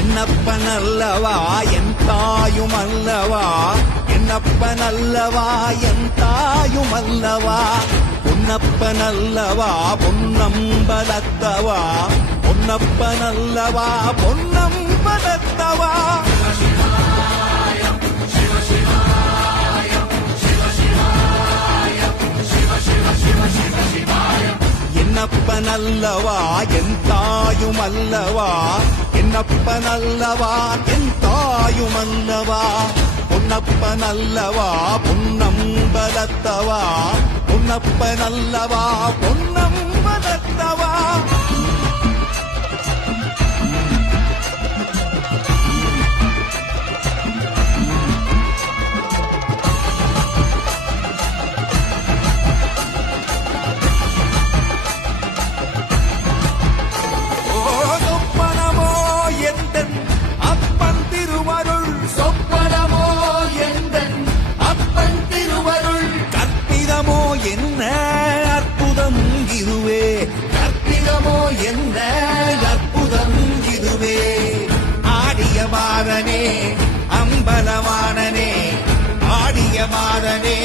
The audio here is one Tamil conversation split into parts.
என்னப்பனல்லவா என் தாயும் அல்லவா, என்னப்பனல்லவா என் தாயும் அல்லவா, பொன்னப்பனல்லவா பொன்னம்பலத்தவா, பொன்னப்பனல்லவா பொன்னம்பலத்தவா. என்னப்பனல்லவா என் தாயும் அல்லவா, என்னப்பனல்லவா என் தாயும் அல்லவா, பொன்னப்பனல்லவா பொன்னம்பலத்தவா, பொன்னப்பனல்லவா பொன்னம்பலத்தவா. என்ன அற்புதம் இதுவே, கற்பிதமோ என்ன அற்புதம் இதுவே. ஆடிய மாதனே அம்பலவானனே, ஆடிய மாதனே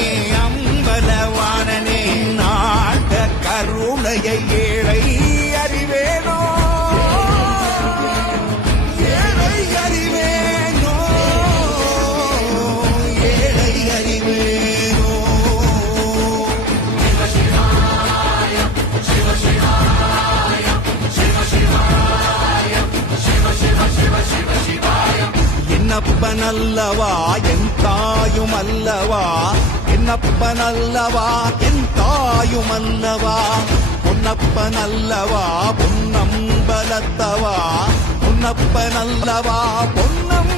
அம்பலவானனே, நாட கருணையை ஏழை அறிவேனோ, ஏழை அறிவேனோ, ஏழை அறிவேனோ. என்னப்பனல்லவா என் தாயும் அல்லவா, என்னப்பனல்லவா என் தாயும் அல்லவா, பொன்னப்பனல்லவா பொன்னம்பலத்தவா, பொன்னப்பனல்லவா பொன்னம்